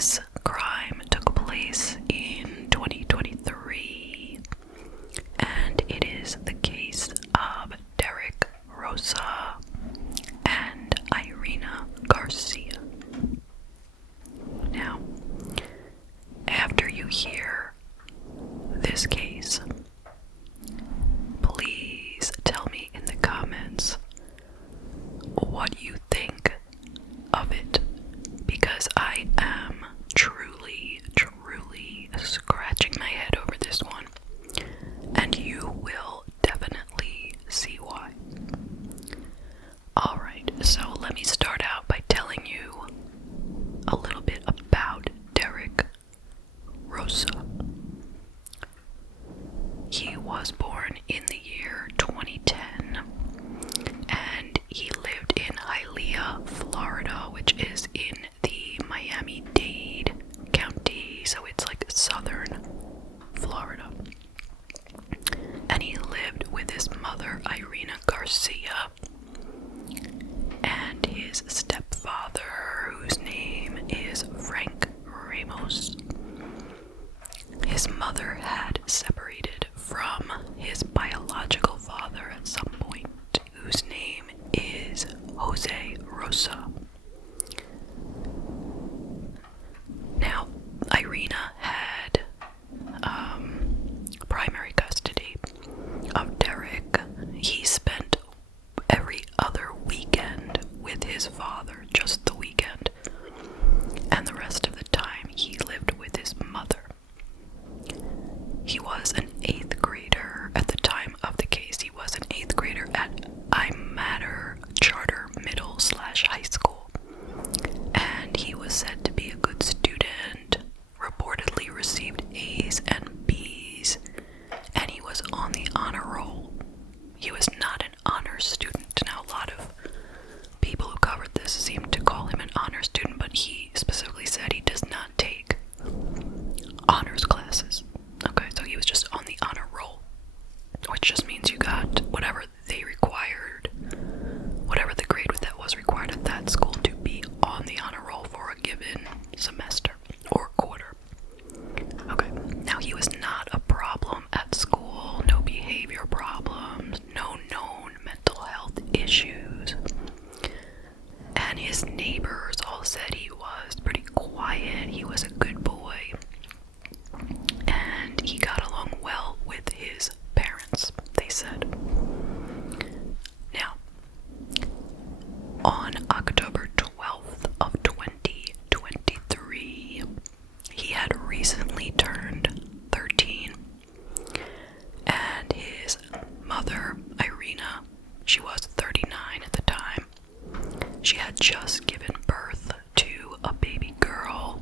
This crime took place in 2023, and it is the case of Derek, Rosa, and Irina Garcia. Now, after you hear this case, please tell me in the comments what you think of it, because I am truly scratching my head over this one, and you will definitely see why. Alright, so let me start out by telling you a little bit about Derek Rosa. He was born in the year 2010, and he lived in Hialeah, Florida, which is in the Miami-Dade County, so it's like southern Florida. And he lived with his mother, Irina Garcia, and his stepfather, whose name is Frank Ramos. His mother had separated from his biological father at some point, whose name is Jose Rosa. Now, Irina had primary custody of Derek. He spent every other weekend with his father, just the weekend, and the rest of the time he lived with his mother. He was an 8th grader at the time of the case. He was an 8th grader at Matter Charter Middle/High School, and he was said to be a good student, reportedly received A's and B's, and he was on the honor roll. He was not an honor student. Now, a lot of people who covered this seem to call him an honor student, but he specifically said he does not take honors classes. Okay, so he was just on the honor roll, which just means you got whatever they required, whatever the grade that was required at that school to be on the honor roll for a given semester or quarter. Okay, now he was not a problem at school, no behavior problems, no known mental health issues, and his neighbors all said he was pretty quiet, he was a good boy, and he got along well with his parents, they said. Now, on October 12th of 2023, he had recently turned 13, and his mother, Irina, she was 39 at the time. She had just given birth to a baby girl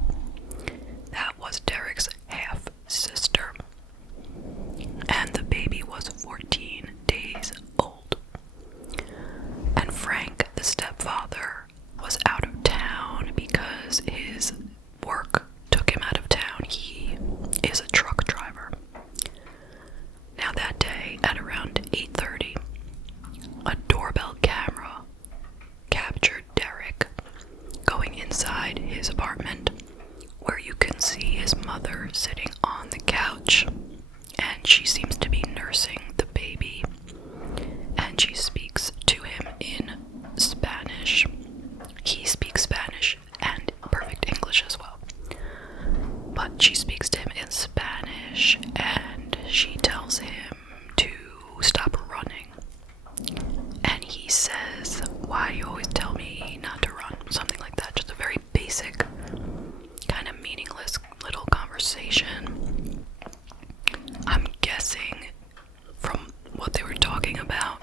that was Derek's half-sister, and the baby was 14 days old. And Frank, the stepfather, was out of town because his work took him out of town. He is a truck driver. Now that day, at around 8:30, a doorbell camera captured Derek going inside his apartment, where you can see his mother sitting on the couch, and she seems to be nursing the baby, and she speaks to him in Spanish. He speaks Spanish and perfect English as well, but she speaks to him in Spanish, and she tells him to stop running, and he says, "Why do you always tell me not to run?" Something like that, just a very basic, kind of meaningless little conversation. I'm guessing from what they were talking about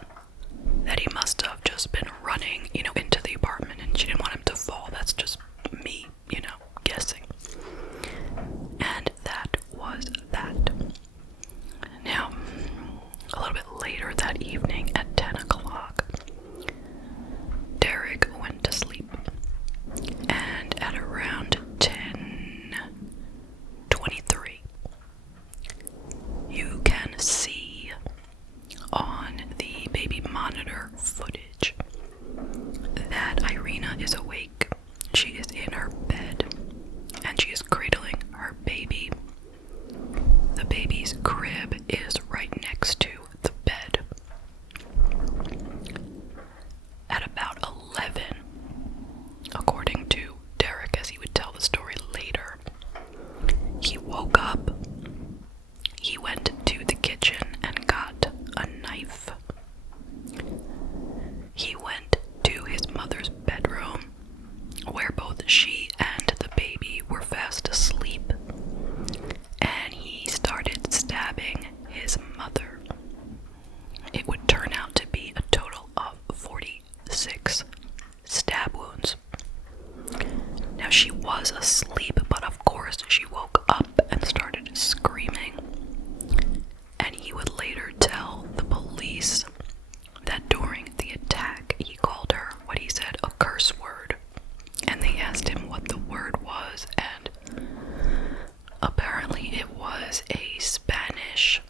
she and the baby were fast asleep, and he started stabbing his mother. It would turn out to be a total of 46 stab wounds. Now, she was asleep, but of course she woke up and started screaming. And he would later tell the police that during the attack he called her what he said a curse word. And they asked him what the word was, and apparently it was a Spanish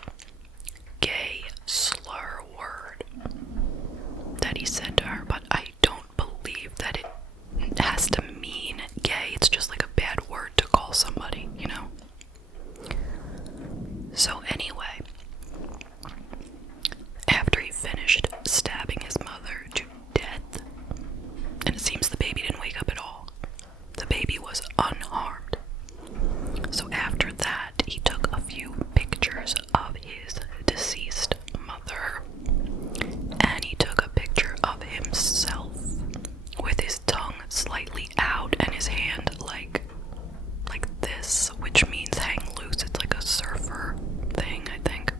gay slur word that he said to her, but I don't believe that it has to mean gay. It's just like a bad word to call somebody, you know? So anyway, after he finished stabbing his mother to death, and it seems the baby didn't wake up at all, the baby was unharmed. So after that, he took a few pictures of his deceased mother, and he took a picture of himself with his tongue slightly out and his hand like this, which means hang loose. It's like a surfer thing, I think.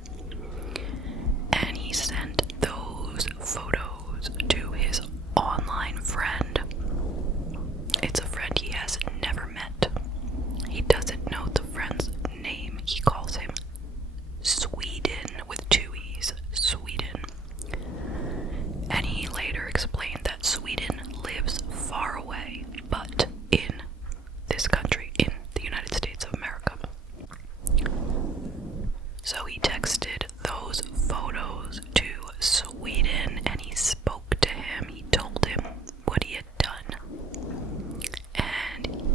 And he sent those photos to his online friend. It's a friend he has never met. He doesn't know the friend's name. He calls him Sweden with 2 E's, Sweden. And he later explained that Sweden lives far away, but in this country, in the United States of America. So he texted those photos to Sweden, and he spoke to him. He told him what he had done. And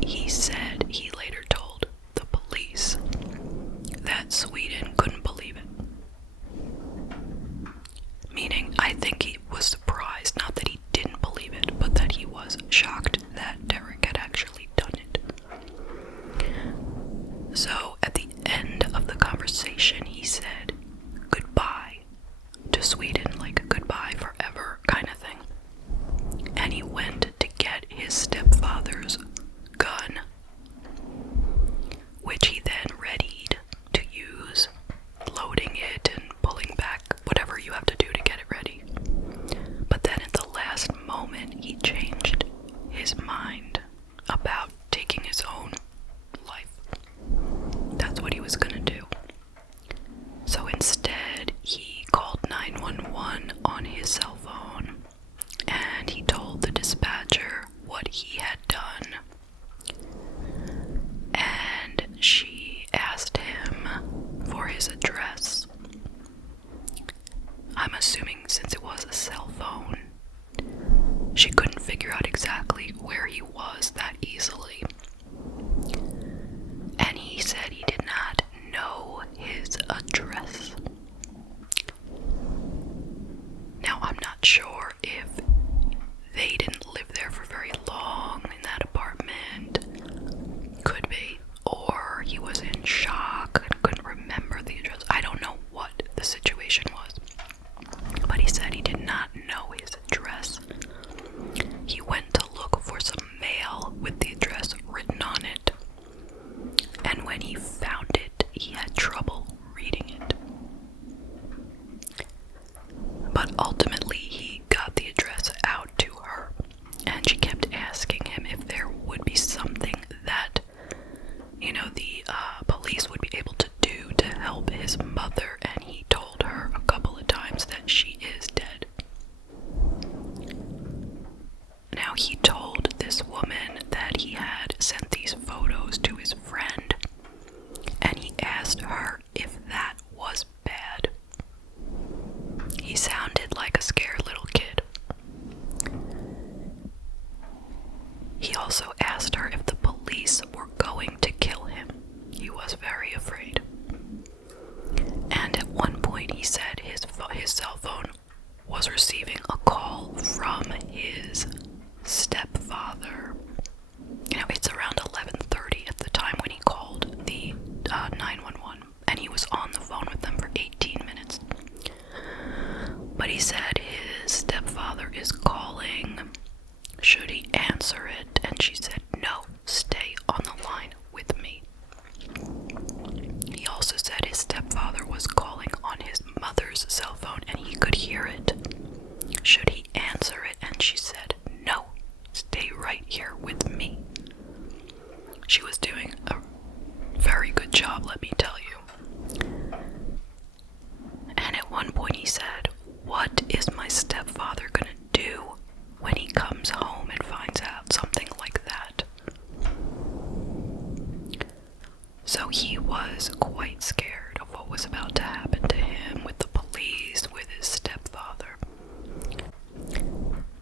So he was quite scared of what was about to happen to him with the police, with his stepfather.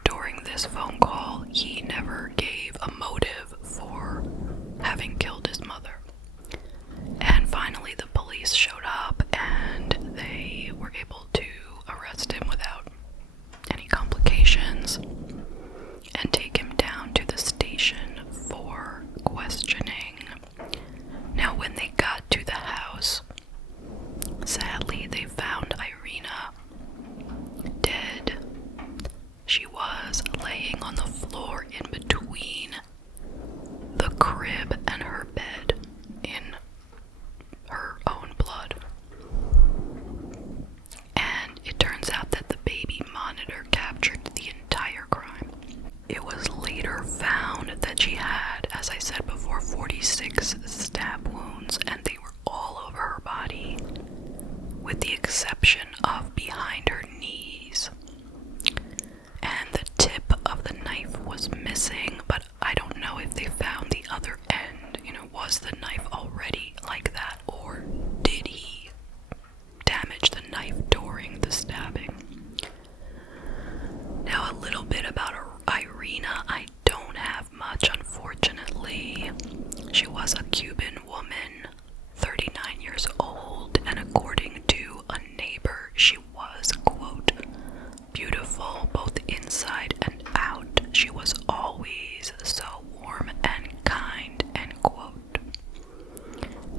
During this phone call, he never gave a motive for having killed his mother. And finally the police showed up and they were able to arrest him without any complications and take him down to the station for questioning. Now when they got to the house, sadly they found Irina dead. She was laying on the floor in between the crib and her bed in her own blood. And it turns out that the baby monitor captured the entire crime. It was later found that she had, as I said before, 46 stab wounds, and they were all over her body, with the exception of behind her knees. And the tip of the knife was missing, but I don't know if they found the other end. Was the knife already like that, or did he damage the knife during the stabbing? Now, a little bit about Irina. I don't have much, unfortunately. She was a Cuban woman, 39 years old, and according to a neighbor, she was, quote, beautiful both inside and out. She was always so warm and kind, end quote.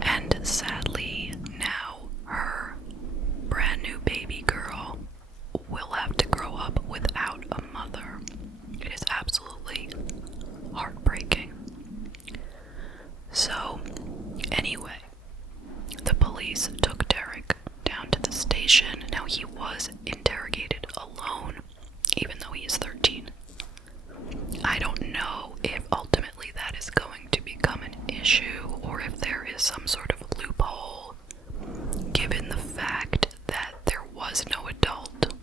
And sadly, now her brand new baby girl will have to grow up without a mother. It is absolutely heartbreaking. So, anyway, the police took Derek down to the station. Now he was interrogated alone, even though he is 13. I don't know if ultimately that is going to become an issue, or if there is some sort of loophole, given the fact that there was no adult.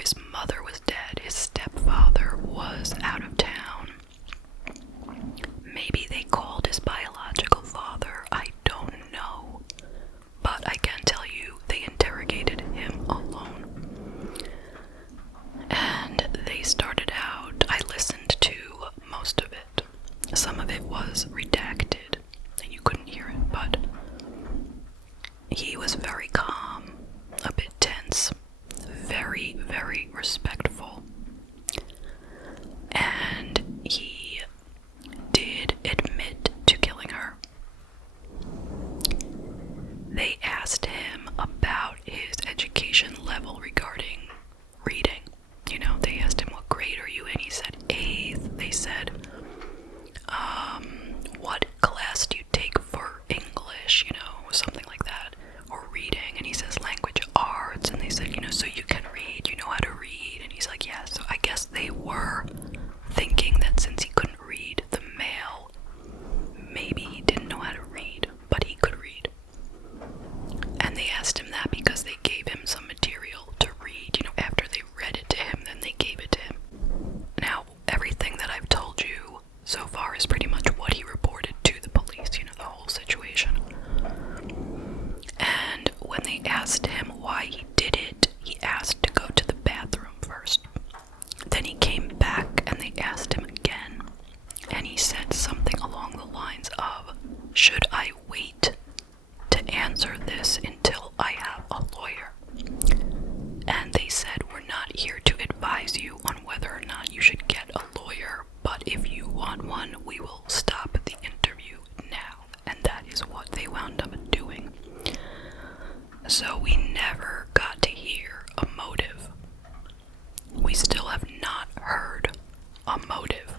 His mother was dead, his stepfather was out of town. Maybe they called his biological father, I don't know. But I can tell you, they interrogated him alone. And they started out, I listened to most of it. Some of it was redacted, and you couldn't hear it, but he was very calm, a bit tense, very, very respectful. And he did admit to killing her. They asked him about his education level regarding reading. They asked him, what grade are you in? He said 8th. They said, what class do you take for English? Something like that. Or reading. And he says language arts. And they said, so you can read, you know how to read. And he's like, yeah. So I guess they were thinking that since he couldn't read the mail, maybe he didn't know how to read, but he could read. And they asked him that because they gave him some material to read. After they read it to him, then they gave it to him. Now, everything that I've told you so far is pretty much what he reported to the police, the whole situation. And when they asked him why he did it, he asked to go to the bathroom first. Then he came back and they asked him again, and he said something along the lines of, should I wait to answer this until I have a lawyer? And they said, we're not here to advise you on whether or not you should get a lawyer, but if you want one, we will stop the interview now. And that is what they wound up doing. So we never got to hear a motive. We still have not heard a motive.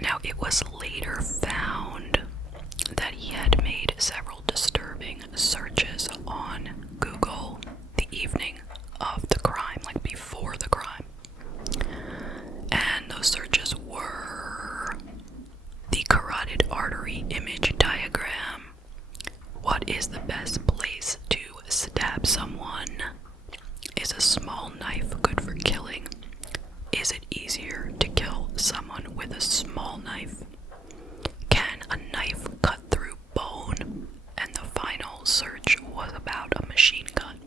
Now, it was later found that he had made several disturbing searches on Google the evening of the crime, like before the crime. And those searches were the carotid artery image diagram. What is the best place to stab someone? Is a small knife good for killing? Is it easier to kill someone with a small knife? Can a knife cut machine gun.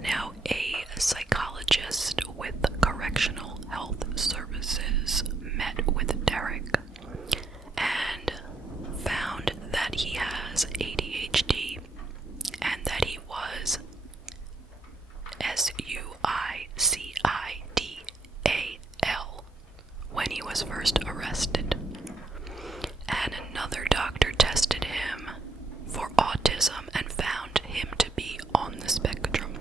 Now, a psychologist with Correctional Health Services met with Derek and found that he has ADHD and that he was suicidal when he was first arrested. And another doctor tested him for autism and found him to be on the spectrum.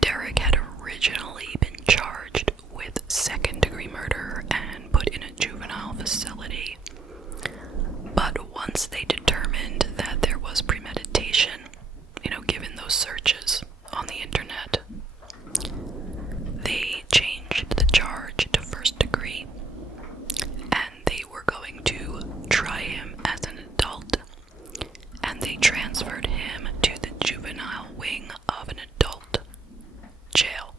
Derek had originally been charged with second-degree murder and put in a juvenile facility. But once they determined that there was premeditation, given those searches on the internet, they changed the charge to first degree, and they were going to try him as an adult, and they transferred him to the juvenile wing of an adult jail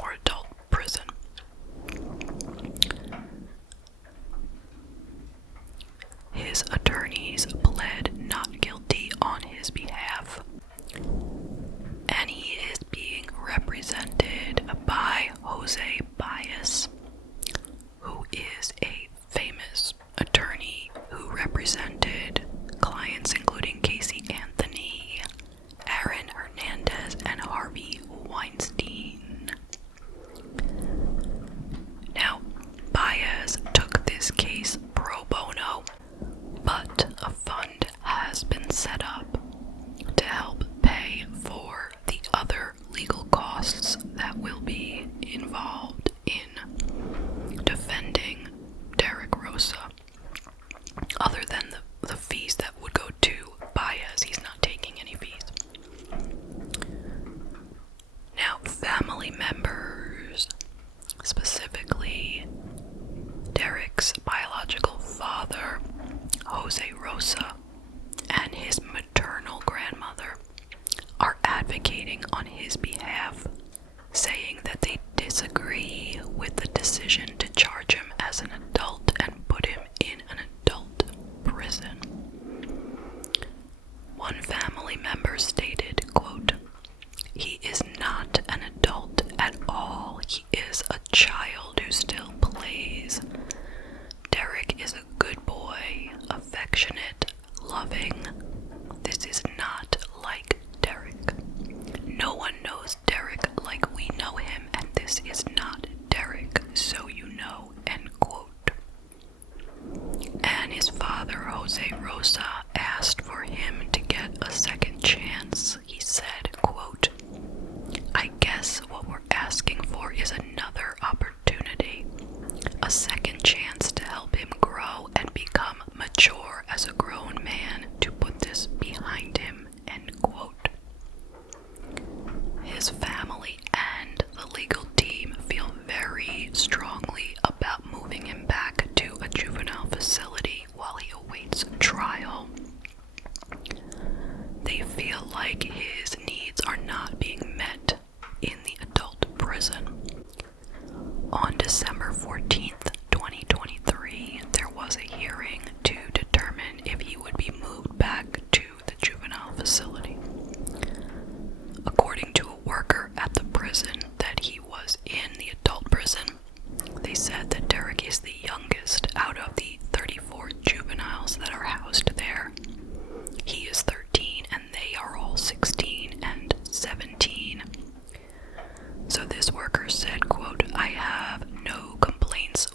or adult prison. His attorneys pled not guilty on his behalf, and he is being represented by Jose Baez, who is a famous attorney who represented clients including Casey Anthony, Aaron Hernandez, and Harvey Weinstein. Now, Baez took this case pro bono, but a fund has been set up to help pay for the other legal costs that will be involved in defending Derek Rosa. Other than the fees that would go to Baez, he's not taking any fees. Now, family members, specifically Derek's biological father, Jose Rosa, and his maternal grandmother, are advocating on his behalf, saying that they disagree with the decision to charge him as an adult and put him in an adult prison. One family member stated, quote, "He is not an adult at all. He is a child who still plays. Derek is a good boy, affectionate, loving. This is not like Derek. No one knows Derek like we know him, and this is not Derek, so you know," end quote. And his father, Jose Rosa, asked for him to get a second chance. He said, quote, "I guess what we're asking for is another opportunity, a second chance to help him grow and become mature as a grown man, to put this behind him," end quote. His family and the legal team feel very strongly about moving him back to a juvenile facility while he awaits trial. They feel like his needs are not being met in the adult prison. On December 14th, 2023, there was a hearing to determine if he would be moved back to the juvenile facility. According to a worker at the prison that he was in the adult prison, they said that Derek is the youngest out of the 34 juveniles that are housed there. He is 13 and they are all 16 and 17. So this worker said, quote, "I have no complaints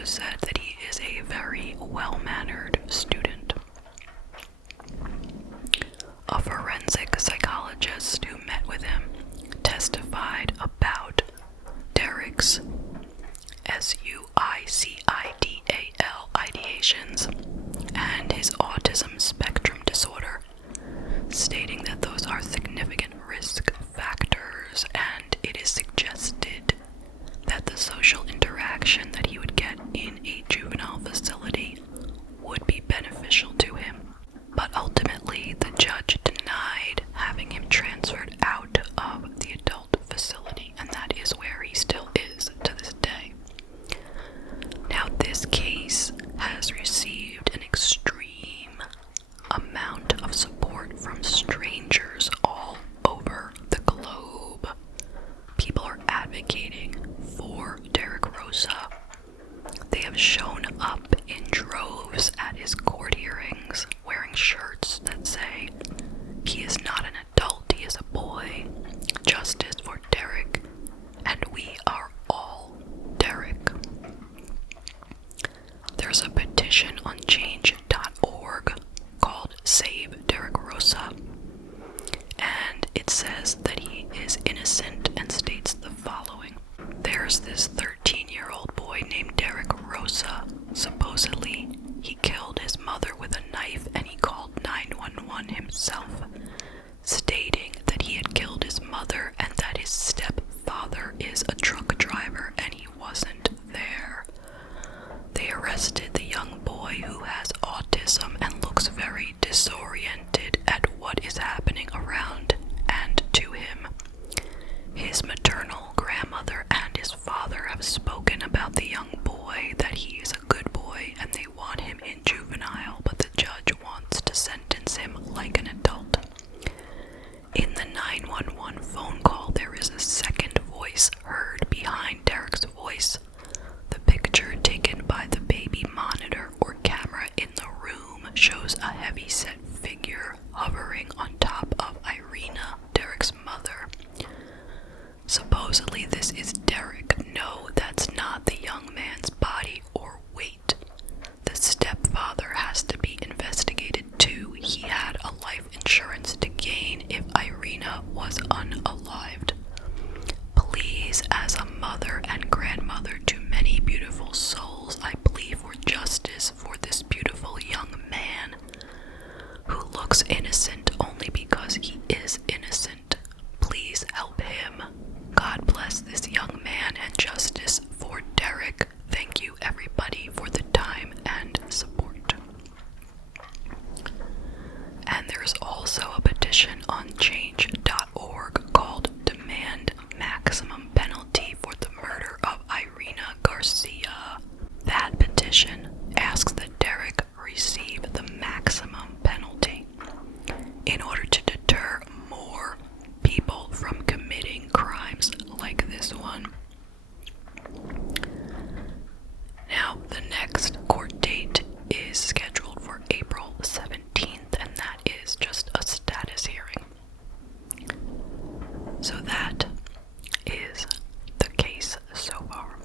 also said that he is a very well-mannered student. A forensic psychologist who met with him testified about Derek's suicidal ideations and his autism spectrum disorder, stating that those are significant risk factors, and it is suggested that the social interaction that he would get in a juvenile facility would be beneficial to him. But ultimately, the judge denied having him transferred out of the adult facility, and that is where he still is to this day. Now, this case has received an extreme amount of support from strangers all over the globe. People are advocating for Derek Rosa. They have shown up in droves at his court hearings, wearing shirts that say, "He is not an adult, he is a boy. Justice for Derek, and we are all Derek." There's a petition on change.org called Save Derek Rosa, and it says that he is innocent and states the following. There's this 13-year-old boy named Derek Rosa. Supposedly, he killed his mother with a knife and he called 911 himself, stating that he had killed his mother and that his stepfather is a truck driver and he wasn't there. They arrested the young boy, who has autism and looks very disoriented at what is happening around and to him. His maternal grandmother and his father have spoken about the young boy, that he is a good boy and they want him in juvenile, but the judge wants to sentence him like an adult. In the 911 phone call, there is a second voice heard behind Derek's voice. The picture taken by the baby monitor or camera in the room shows a heavy-set figure hovering on top of Irina, Derek's mother. Supposedly this is Derek. No, that's not the young man's body or weight. The stepfather has to be investigated too. He had a life insurance to gain if Irina was unalived. Please, as a mother and grandmother to many beautiful souls, I plead for justice for this beautiful young man who looks innocent only because he is innocent. Please help him. God bless this young man, and justice for Derek. Thank you, everybody, for the time and support. And there's also a petition on change.org called Demand Maximum Penalty for the Murder of Irina Garcia. That petition asks that Derek receive the maximum penalty in order to deter more people from committing crimes like this one. Now, the next court date is scheduled for April 17th, and that is just a status hearing. So that is the case so far.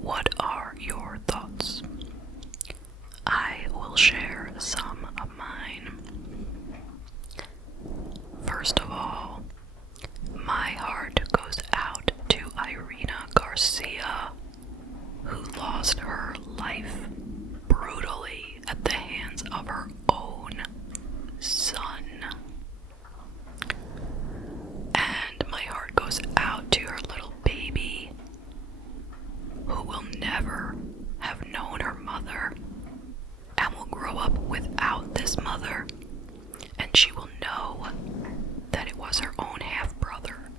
What are your thoughts? I will share some of mine. First of all, my heart goes out to Irina Garcia, who lost her life brutally at the hands of her own son. And my heart goes out to her little baby, who will never have known her mother and will grow up without this mother, and she will know that it was her own half-brother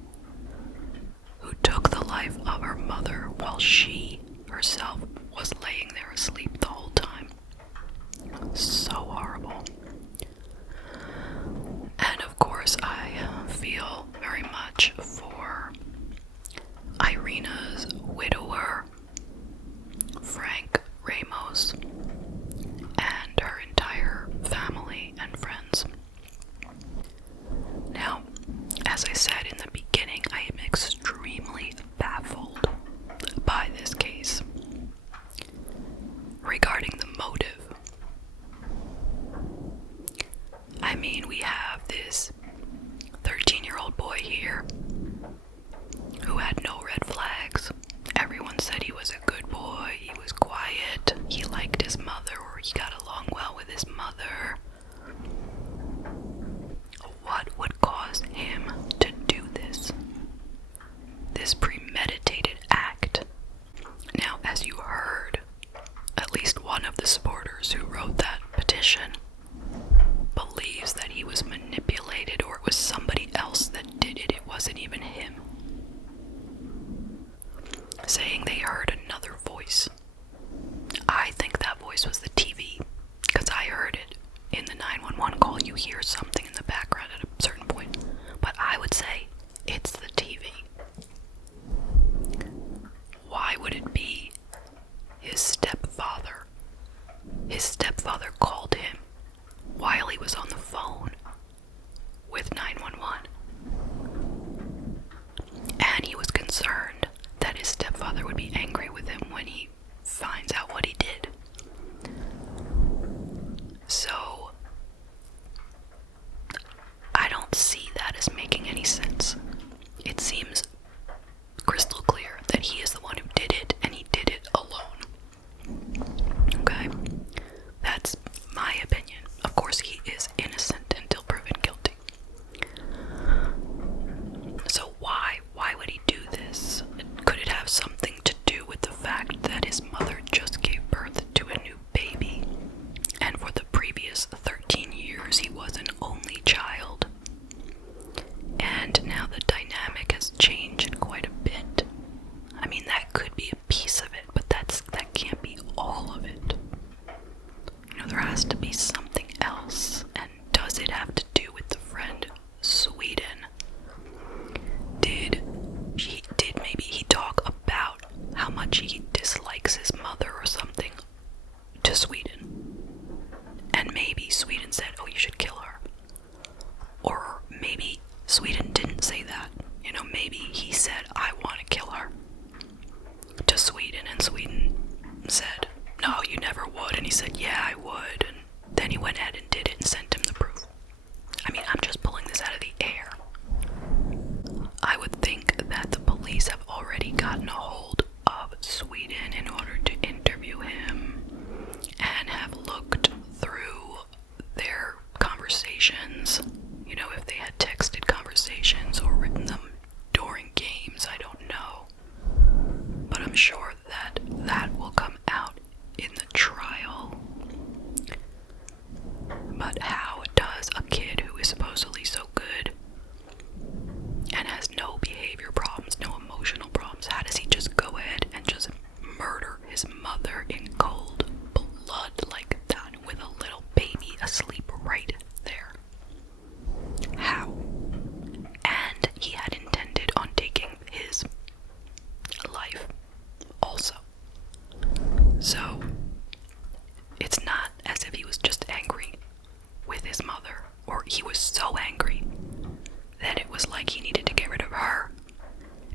who took the life of her mother while she herself was laying there asleep the whole time. So horrible. And of course, I feel very much for Irina's widower, Frank Ramos, and her entire family and friends. Now, as I said in the beginning, I am extremely baffled by admission, believes that he was manipulated or it was somebody else that did it. It wasn't even him. Saying they heard another voice. I think that voice was the TV, because I heard it in the 911 call. You hear something in the background at a certain point, but I would say it's the TV. Why would it be his stepfather? His stepfather called him while he was on the phone with 911. And he was concerned that his stepfather would be angry with him when he finds out what he did. So, I don't see that as making any sense. It seems crystal clear that he is the one who did it, and he did it alone. Okay? That's my opinion. Of course, he is innocent until proven guilty. So why would he do this? Could it have something to do with the fact that his mother just gave birth to a new baby, and for the previous 13 years he was an only child? And now the dynamic has changed quite a bit. I mean, that could be a piece of it, but that can't be all of it. You know, there has to be something else. And does it have to do with the friend Sweden? Did maybe he talk about how much he dislikes his mother or something to Sweden? And maybe Sweden said, oh, you should kill her. Or maybe Sweden didn't say that. You know, maybe he said, I want to kill her to Sweden, and Sweden said, no, you never would. And he said, yeah, I would. And then he went ahead and did it and sent him the proof. I mean, I'm just pulling this out of the air. I would think that the police have already gotten a hold of Sweden in order to interview him and have looked through their conversations. You know, if they had texted conversations or written them during games, I don't know. But I'm sure that that will come out in the trial. But how does a kid who is supposedly so good and has no behavior problems, no emotional problems, how does he just go ahead and just murder his mother in cold blood like that with a little baby asleep right there? How? And he had intended on taking his life also. So, it's not as if he was just angry with his mother, or he was so angry that it was like he needed to get rid of her,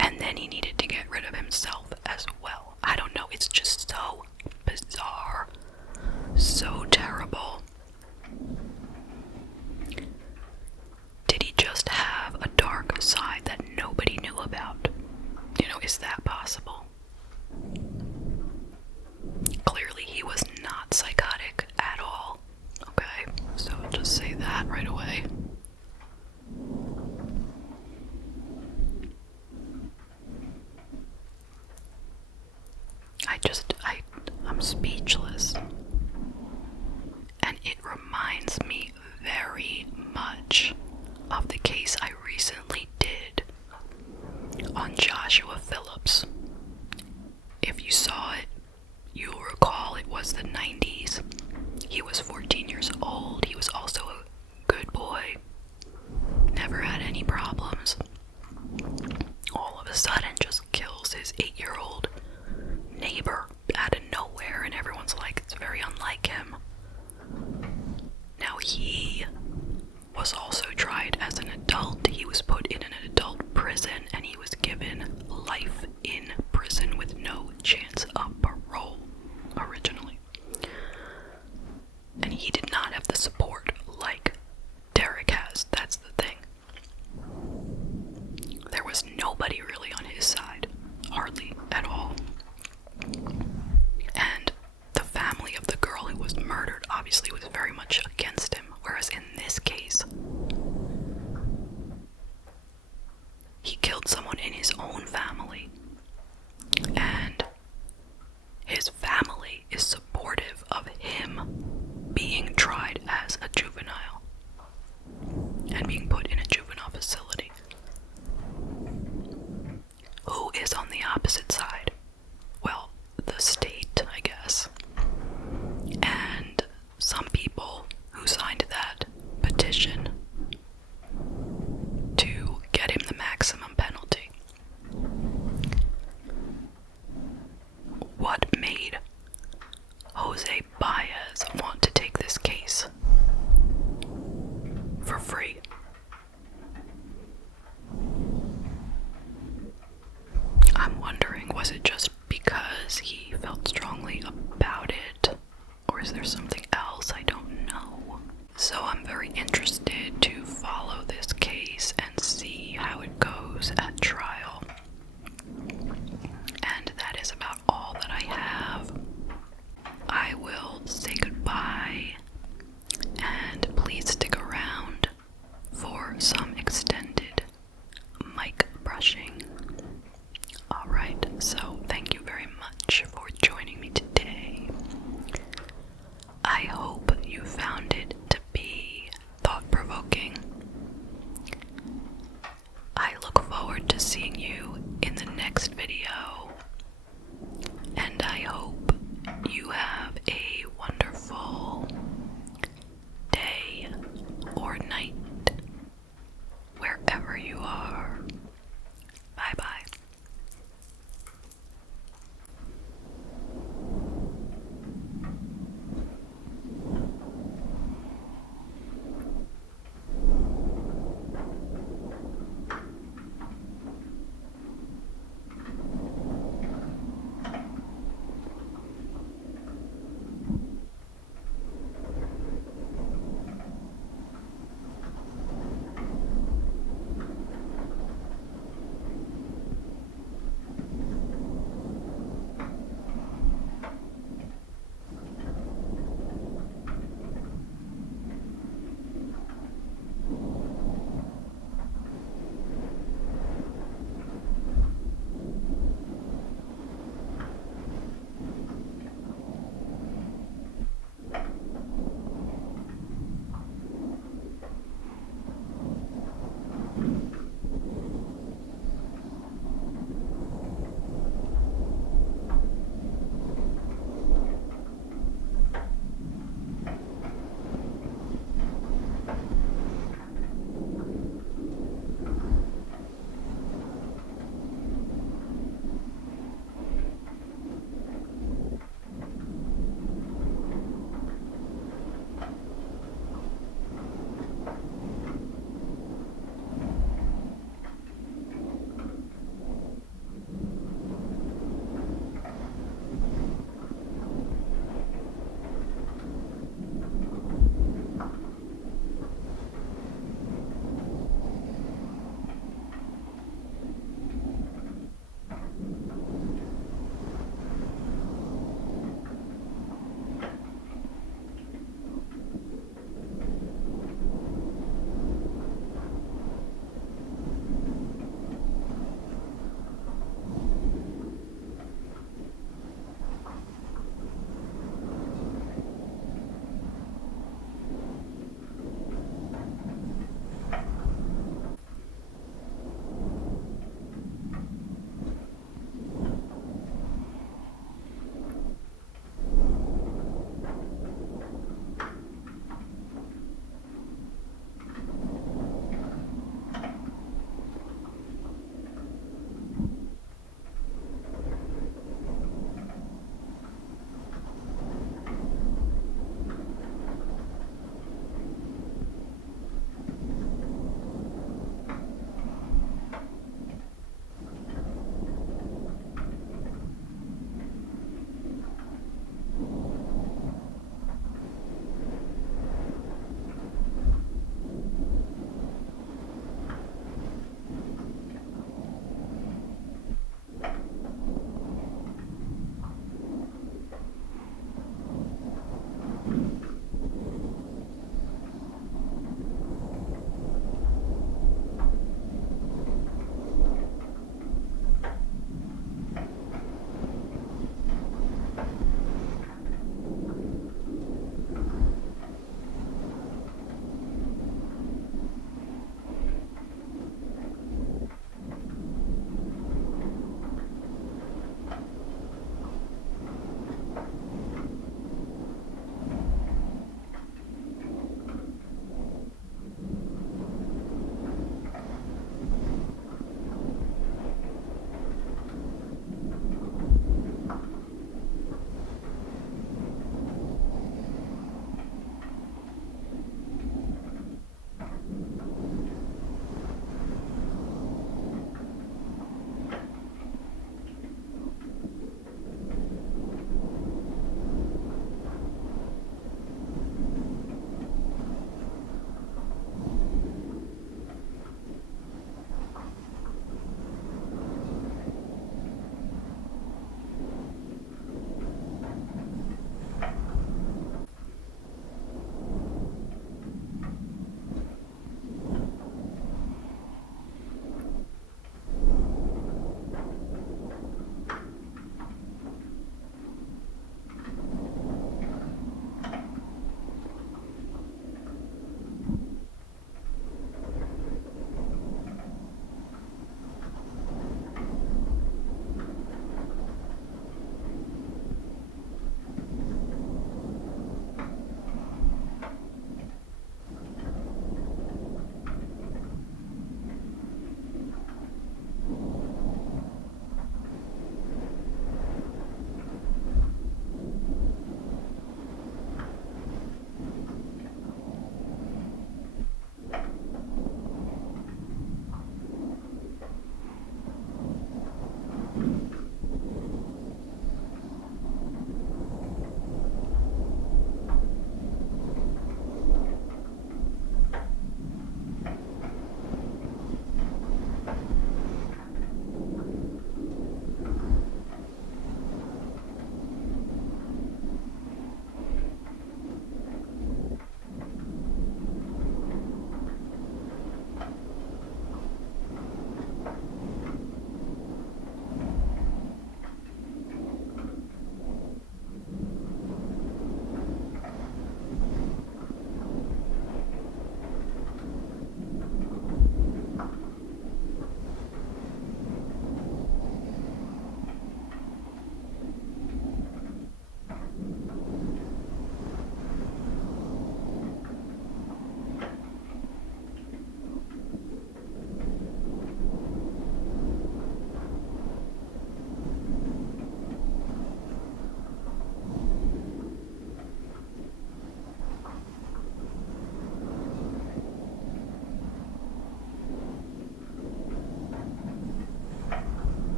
and then he needed to get rid of himself as well. I don't know, it's just so bizarre, so terrible. Did he just have a dark side that nobody knew about? You know, is that possible? Clearly he was not psychotic at all. Okay, so I'll just say that right away. I'm speechless. And it reminds me very much of the case I recently did on Joshua Phillips. If you saw it, you'll recall it was the 90s. He was 14 years old. He was also